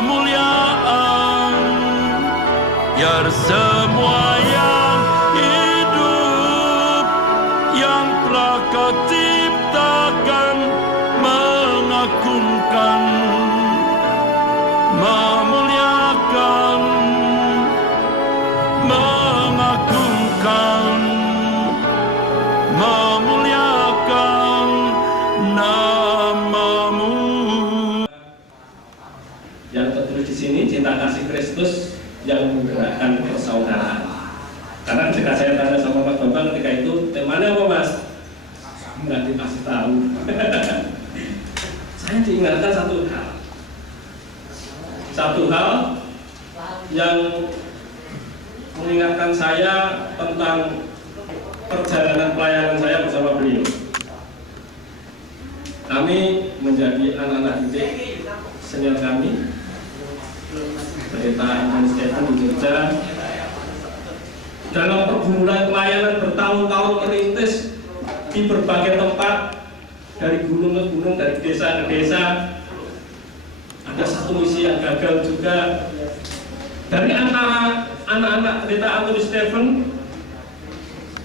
kemuliaan, biar semua yang hidup yang telah Kau ciptakan mengagungkan, memuliakan, mengagungkan, memuliakan nama-Mu. Yang tertulis di sini, cinta kasih Kristus yang menggerakkan persaudaraan. Karena ketika saya tanya sama Mas Bambang ketika itu, temanya apa Mas? Nggak dikasih tahu. Saya diingatkan satu hal yang mengingatkan saya tentang perjalanan pelayanan saya bersama beliau. Kami menjadi anak-anak didik senior kami, Pendeta Antoni Stephen di Jogja. Dalam pergumulan pelayanan bertahun-tahun merintis di berbagai tempat, dari gunung ke gunung, dari desa ke desa. Ada satu misi yang gagal juga. Dari antara anak-anak Pendeta Antoni Stephen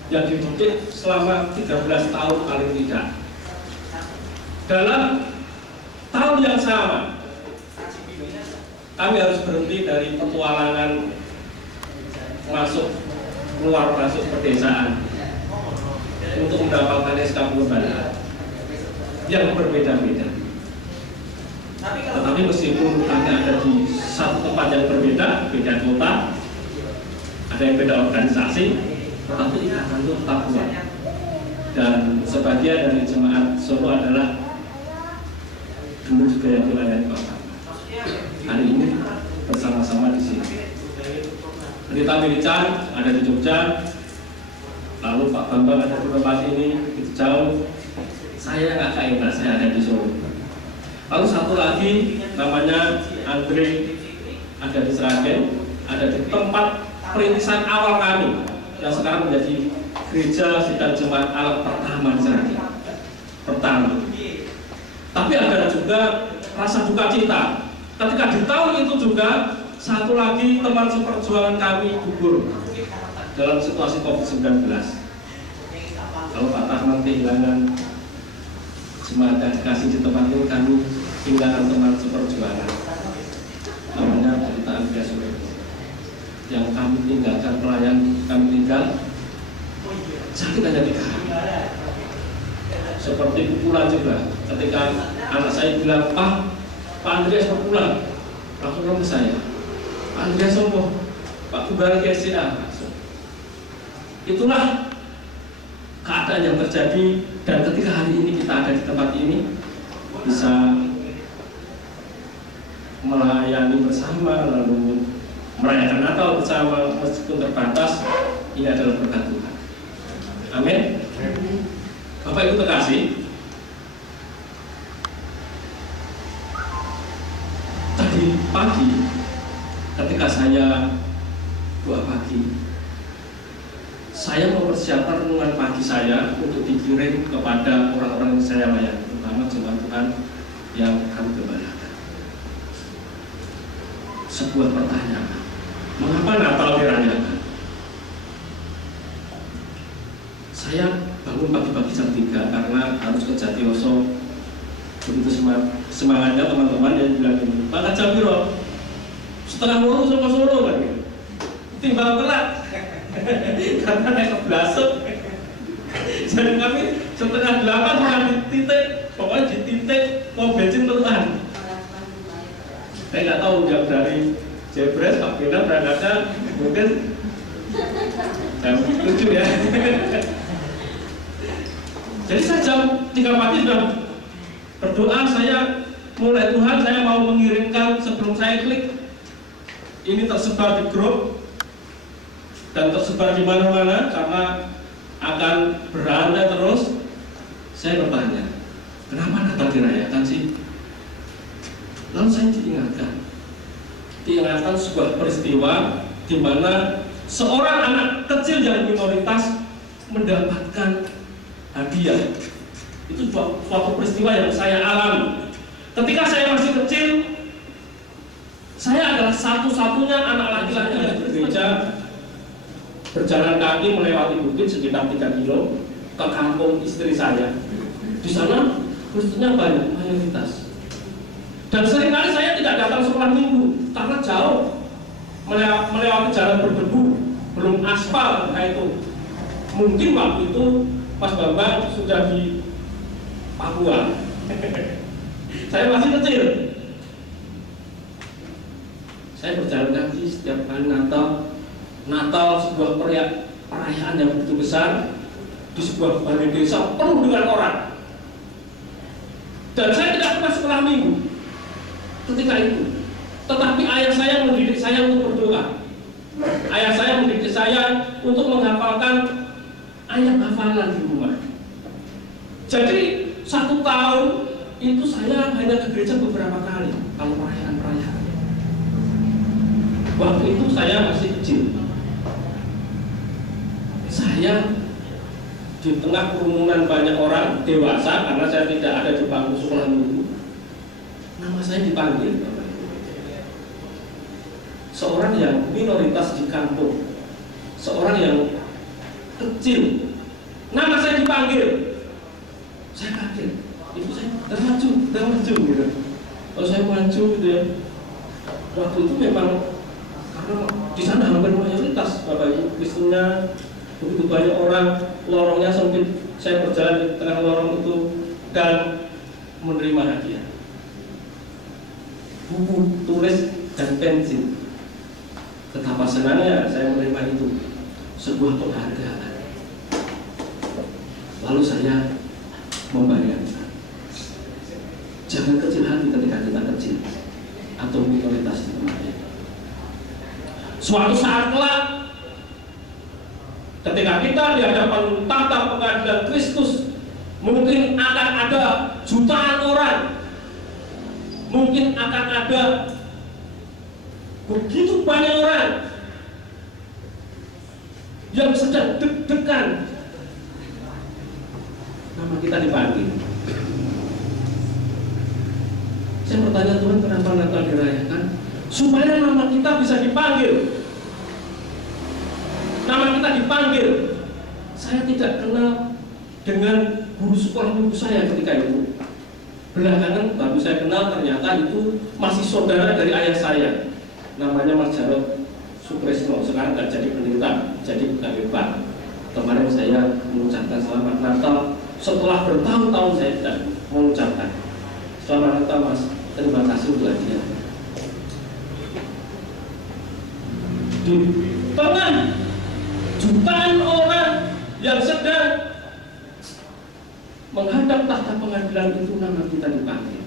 yang dididik selama 13 tahun paling tidak. Dalam tahun yang sama, kami harus berhenti dari petualangan keluar masuk pedesaan untuk mendapatkan SK Purbalingga yang berbeda-beda. Tetapi meskipun kami ada di satu tempat yang berbeda, beda kota, ada yang beda organisasi, tetapi ikatan itu tetap kuat. Dan sebagian dari jemaat Solo adalah dulu juga yang dilayani Pak. Hari ini bersama-sama di sini. Pendeta Milican ada di Jogja, lalu Pak Bambang ada di tempat ini, itu jauh. Saya nggak kaitan, saya ada di Solo. Lalu satu lagi namanya Andre, ada di Sragen, ada di tempat perintisan awal kami yang sekarang menjadi gereja sidang jemaat alat pertama di Sragen. Pertama. Tapi ada juga rasa duka cita ketika di tahun itu juga satu lagi teman seperjuangan kami gugur dalam situasi COVID-19. Kalau Pak Tahman kehilangan jemaat yang dikasih di tempat ini, kami kehilangan teman seperjuangan namanya Pendeta Andreas Sureto, yang kami tinggalkan, pelayan kami tinggal sakit hanya 3 hari. Seperti pukulan juga, ketika anak saya bilang, Pak Andreas mau pulang, langsung ke saya, Pak Andreas sembuh, Pak Tunggal KSA. Itulah keadaan yang terjadi, dan ketika hari ini kita ada di tempat ini bisa melayani bersama, lalu merayakan Natal bersama meskipun terbatas, ini adalah berkat Tuhan. Amin. Bapak Ibu terkasih, tadi pagi ketika saya doa pagi, saya mempersiapkan renungan pagi saya untuk dikirim kepada orang-orang yang saya layani, terutama jemaat Tuhan yang kami gembalakan. Sebuah pertanyaan, mengapa Natal dirayakan? Saya bangun pagi-pagi jam 3 karena harus ke Jatiyoso. Begitu semangatnya teman-teman yang bilang ini, Pak Kajabiro, setengah mulu sama Solo kan? Timbang telat. Karena naik ke Blasuk. Jadi kami setengah 8 sudah di titik, pokoknya di titik mau bensin terusan. Saya nggak tahu jam dari Jebres, Pak Bina berangkatnya mungkin jam 7 ya. Jadi saya jam 3 pagi sudah berdoa, saya mulai Tuhan, saya mau mengirimkan sebelum saya klik. Ini tersebar di grup dan tersebar di mana-mana karena akan berantai terus. Saya bertanya, kenapa Natal dirayakan sih? Lalu saya diingatkan sebuah peristiwa di mana seorang anak kecil yang minoritas mendapatkan hadiah. Itu suatu peristiwa yang saya alami. Ketika saya masih kecil, Saya adalah satu-satunya anak laki-laki yang di gereja berjalan kaki melewati bukit sekitar 3 kilo ke kampung istri saya. Di sana Kristennya banyak, mayoritas. Dan seringkali saya tidak datang sekolah minggu karena jauh, melewati jalan berdebu, belum aspal kayak itu. Mungkin waktu itu Mas Bambang sudah di Papua. Saya masih kecil. Saya berjalan kaki setiap kali Natal sebuah perayaan yang begitu besar di sebuah balai desa penuh dengan orang. Dan saya tidak pernah sekolah minggu ketika itu. Tetapi ayah saya mendidik saya untuk berdoa. Ayah saya mendidik saya untuk menghafalkan ayat hafalan di rumah. Jadi 1 tahun itu saya hanya ke gereja beberapa kali kalau perayaan-perayaan. Waktu itu saya masih kecil. Saya di tengah kerumunan banyak orang dewasa, karena saya tidak ada di bangku sekolah minggu. Nama saya dipanggil seorang yang minoritas di kampung, seorang yang kecil. Nama saya dipanggil, saya kaget. Itu saya udah maju gitu. Kalau saya maju gitu ya, waktu itu memang karena di sana hampir mayoritas Bapak Ibu Kristennya, begitu banyak orang, lorongnya sempit. Saya berjalan di tengah lorong itu dan menerima hadiah, buku tulis dan pensil. Betapa senangnya saya menerima itu, sebuah penghargaan. Lalu saya membayangkan, jangan kecil hati ketika kita kecil atau minoritas di tempat ini. Suatu saat kelak, ketika kita di hadapan tahta pengadilan Kristus, mungkin akan ada jutaan orang, mungkin akan ada begitu banyak orang yang sedang deg-degan. Nama kita dipanggil. Saya bertanya, Tuhan, kenapa Natal dirayakan? Supaya nama kita bisa dipanggil. Nama kita dipanggil. Saya tidak kenal dengan guru sekolah minggu saya ketika itu. Belakangan baru saya kenal, ternyata itu masih saudara dari ayah saya. Namanya Mas Jarod Sukresno, sekarang tidak jadi pendeta, jadi KPP. Kemarin saya mengucapkan selamat Natal. Setelah bertahun-tahun saya tidak mengucapkan selamat Natal, Mas. Terima kasih untuk hadiah. Di tengah jutaan orang yang sedang menghadap tahta pengadilan itu, nama kita dipanggil.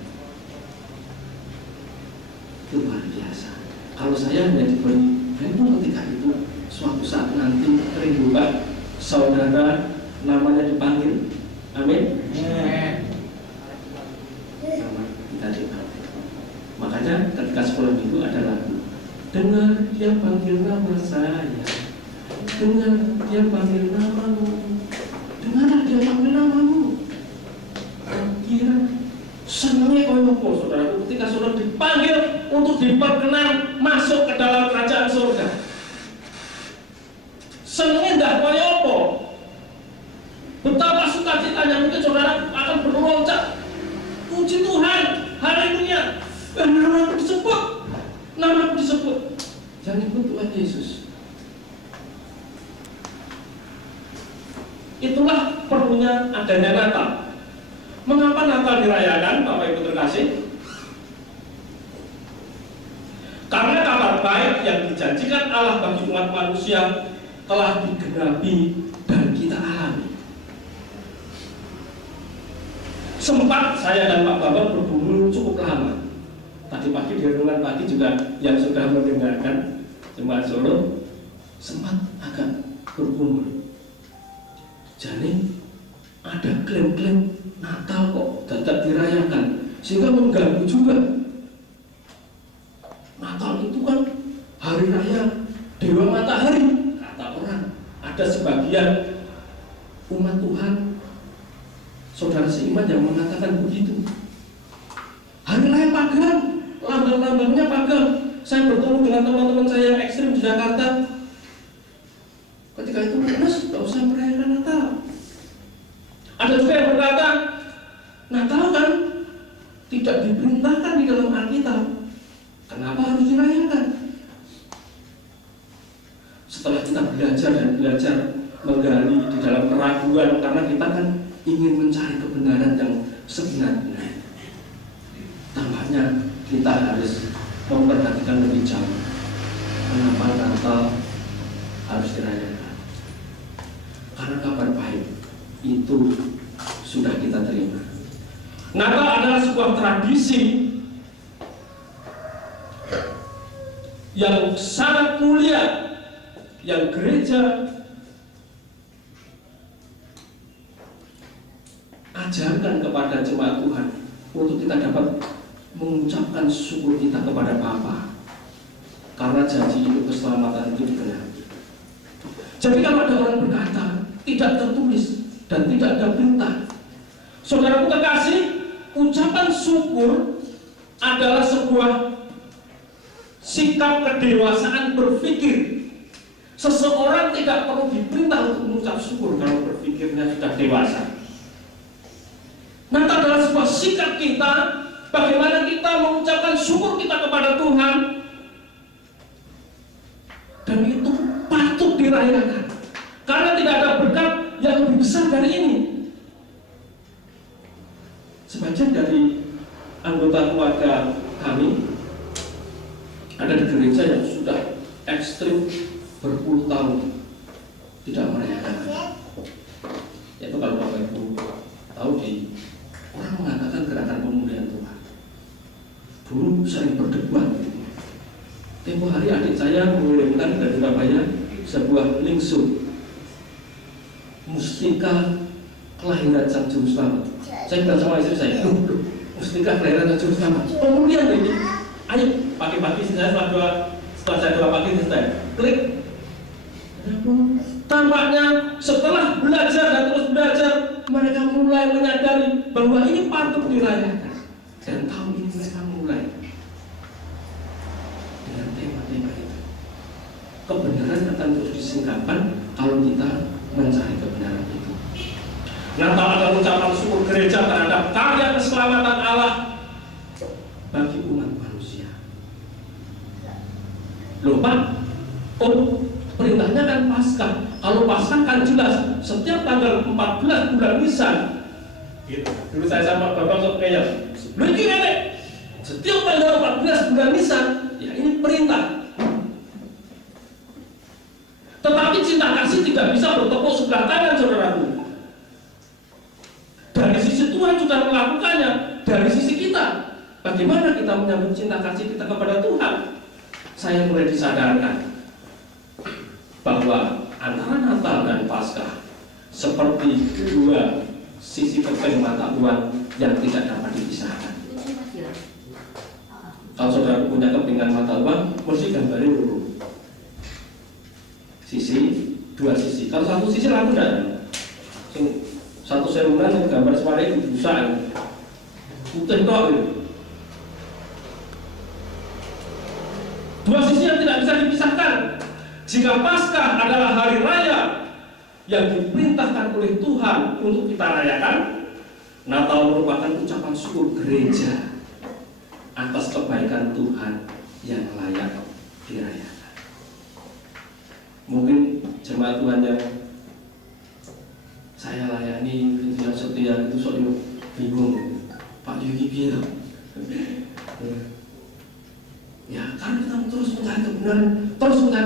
Itu luar biasa. Kalau saya hanya diberi handphone ketika itu, suatu saat nanti kerinduan saudara namanya dipanggil. Amin. Nama kita dipanggil. Makanya ketika sekolah minggu ada lagu, dengar dia panggil nama saya, dengar dia panggil namamu, dengarlah dia panggil namamu. Kira senangnya koyopo saudara ketika saudara dipanggil untuk diperkenan masuk ke dalam kerajaan surga. Senangnya tidak koyopo. Betapa sukacitanya, mungkin saudara akan berloncat. Puji Tuhan, haleluya. Namaku disebut, namaku disebut. Jangan ikut Tuhan Yesus. Itulah perlunya adanya Natal. Mengapa Natal dirayakan, Bapak Ibu terkasih? Karena kabar baik yang dijanjikan Allah bagi umat manusia telah digenapi dan kita alami. Sempat saya dan Pak Bambang bergumul cukup lama. Tadi pagi di renungan pagi juga yang sudah mendengarkan Jemaat Solo sempat agak bergumul. Jadi ada klaim-klaim Natal kok tidak dirayakan, sehingga mengganggu juga. Natal itu kan hari raya Dewa Matahari, kata orang. Ada sebagian umat Tuhan, saudara seiman yang mengatakan begitu. Hari raya pagan, lambang-lambangnya pagan, saya bertemu dengan teman-teman saya yang ekstrim di Jakarta. Ketika itu, Mas, gak usah merayakan Natal. Ada juga yang berkata, Natal kan tidak diperintahkan di dalam Alkitab. Kenapa harus dirayakan? Setelah kita belajar dan belajar menggali di dalam keraguan, karena kita kan ingin mencari kebenaran yang sebenar-benarnya, tampaknya kita harus memperhatikan lebih jauh kenapa Natal harus dirayakan. Karena kabar baik itu sudah kita terima. Natal adalah sebuah tradisi yang sangat mulia, yang gereja ajarkan kepada jemaat Tuhan untuk kita dapat mengucapkan syukur kita kepada Bapa karena janji itu keselamatan itu digenapi. Jadi kalau ada orang berkata tidak tertulis dan tidak ada perintah, saudaraku kekasih, ucapan syukur adalah sebuah sikap kedewasaan berpikir. Seseorang tidak perlu diperintah untuk mengucap syukur kalau berpikirnya sudah dewasa. Natal adalah sebuah sikap kita, bagaimana kita mengucapkan syukur kita kepada Tuhan, dan itu patut dirayakan karena tidak ada berkat yang lebih besar dari ini. Sebagian dari anggota keluarga kami ada di gereja yang sudah ekstrim berpuluh tahun tidak merayakan. Yaitu kalau Bapak Ibu tahu, di orang mengatakan gerakan pemulihan Tuhan dulu sering berdebat. Tempo hari adik saya mengirimkan dari Surabaya sebuah link Zoom mustika kelahiran Sang Juru Selamat. Saya bilang sama istri saya, mustika kelahiran Sang Juru Selamat, pemulihan ini. Ayo pagi-pagi setelah saya doa pagi saya klik. Tampaknya setelah belajar dan terus belajar, mereka mulai menyadari bahwa ini patut dirayakan. Dan tahun ini mereka mulai dengan tema-tema itu. Kebenaran akan terus disingkapkan kalau kita mencari kebenaran itu. Natal adalah ucapan syukur gereja terhadap karya keselamatan Allah bagi umat manusia. Loh Pak, perintahnya kan Paskah. Kalau Paskah kan jelas setiap tanggal 14 bulan Nisan. Gitu. Dulu saya sama Bapak Sokeyah, lagi nenek, setiap tanggal 14 bulan Nisan, ya ini perintah. Tetapi cinta kasih tidak bisa bertepuk sebelah tangan, saudaraku. Dari sisi Tuhan sudah melakukannya, dari sisi kita, bagaimana kita menyambut cinta kasih kita kepada Tuhan? Saya mulai disadarkan bahwa antara Natal dan Paskah seperti dua sisi topeng mata uang yang tidak dapat dipisahkan. Kalau saudara punya kepingan mata uang, mesti gambarin dulu dua sisi. Kalau satu sisi laku tidak, satu serunan yang gambar suara itu bisa putih kok. Dua sisi yang tidak bisa dipisahkan. Jika Paskah adalah hari raya yang diperintahkan oleh Tuhan untuk kita rayakan, Natal merupakan ucapan syukur gereja atas kebaikan Tuhan yang layak dirayakan. Mungkin jemaat Tuhan yang saya layani, yang setia itu soalnya bingung, Pak Yuki bilang, ya karena kita terus mencari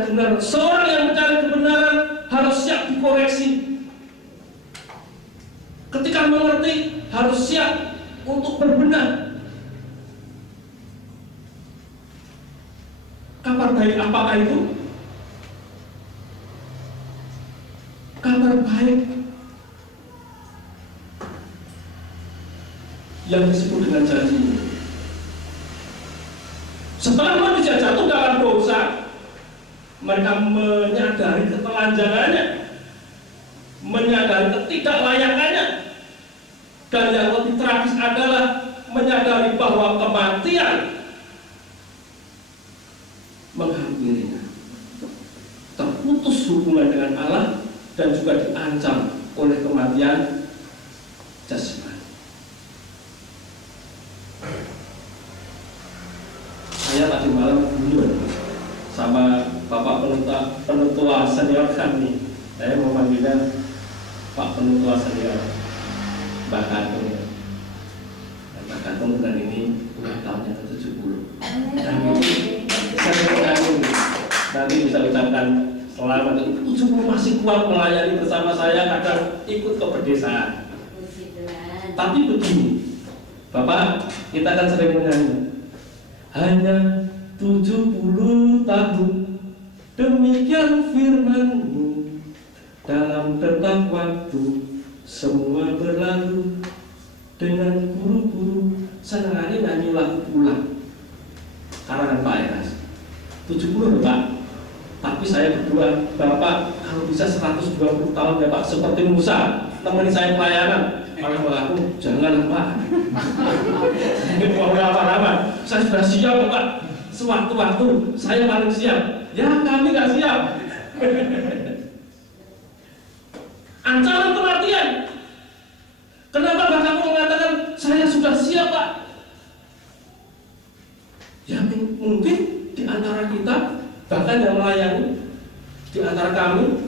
kebenaran, seorang yang mencari kebenaran harus siap dikoreksi. Ketika mengerti, harus siap untuk berbenah. Kabar baik apakah itu? Kabar baik yang disebut dengan janji. Setelah manusia jatuh dalam dosa, mereka menyadari ketelanjangannya, menyadari ketidaklayakannya, dan yang lebih tragis adalah menyadari bahwa kematian menghampirinya, terputus hubungan dengan Allah, dan juga diancam oleh kematian jasmani. Saya tadi malam guyon sama Bapak penutua senior kami. Saya mau manggilnya Pak penutua senior, Mbak Katung. Mbak Katung bulan ini ulang tahunnya ke-70. Dan saya mengaku nanti bisa ucapkan selamat. 70 masih kuat melayani bersama saya, kadang ikut ke pedesaan. Tapi begini, Bapak, kita kan sering menyanyi, hanya 70 tahun, demikian firman-Mu, dalam detak waktu semua berlalu, dengan buru-buru. Senangnya nyanyi lagu pulang karangan Pak Eras 70 Pak. Tapi saya berdua, Bapak kalau bisa 120 tahun ya Pak, seperti Musa temenin saya pelayanan. Malah aku jangan Pak, ini mau apa-apa, saya sudah siap Pak. Sewaktu-waktu saya paling siap. Ya kami nggak siap. Ancaman kematian. Kenapa Pak kamu mengatakan saya sudah siap Pak? Ya mungkin di antara kita, bahkan yang melayani, di antara kami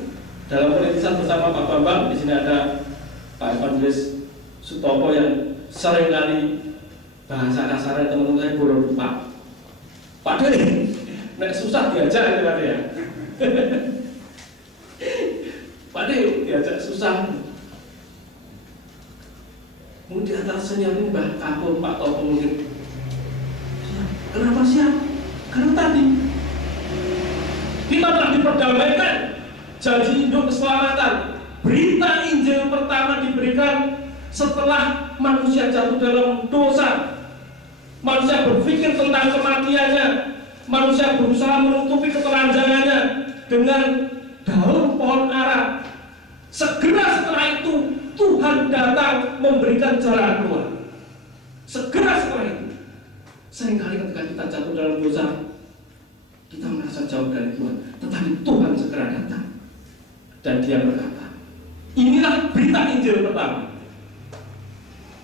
dalam perintisan bersama Pak Bambang, di sini ada Pak Evangelis Sutopo yang seringkali bahasa kasarnya teman-teman saya bodoh Pak Dede, nek susah diajak itu Pak ya. Pak Dede diajak susah. Mungkin di antara senior ini Mbak Kapur, Pak Topo mungkin. Kenapa siap? Karena tadi kita telah diperdamaikan, janji hidup keselamatan. Berita Injil pertama diberikan setelah manusia jatuh dalam dosa. Manusia berpikir tentang kematiannya, manusia berusaha menutupi ketelanjangannya dengan daun pohon ara. Segera setelah itu Tuhan datang memberikan jalan keluar. Segera setelah itu. Seringkali ketika kita jatuh dalam dosa, kita merasa jauh dari Tuhan, tetapi Tuhan segera datang dan Dia berkata, inilah berita Injil pertama.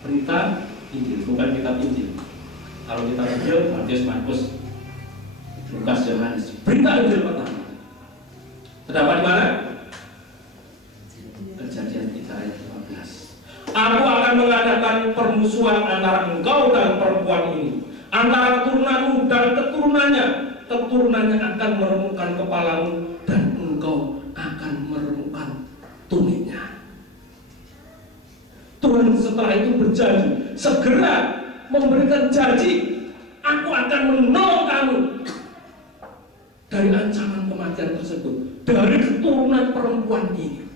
Berita Injil, bukan kitab Injil. Kalau kita Injil, Matius, Markus, Lukas, Yohanes. Berita Injil pertama terdapat di mana? Kejadian 3 ayat 15. Aku akan mengadakan permusuhan antara engkau dan perempuan ini, antara keturunanmu dan keturunannya. Keturunannya akan meremukkan kepalamu dan engkau akan meremukkan tumitnya. Tuhan setelah itu berjanji, segera memberikan janji, aku akan menolong kamu dari ancaman kematian tersebut, dari keturunan perempuan ini.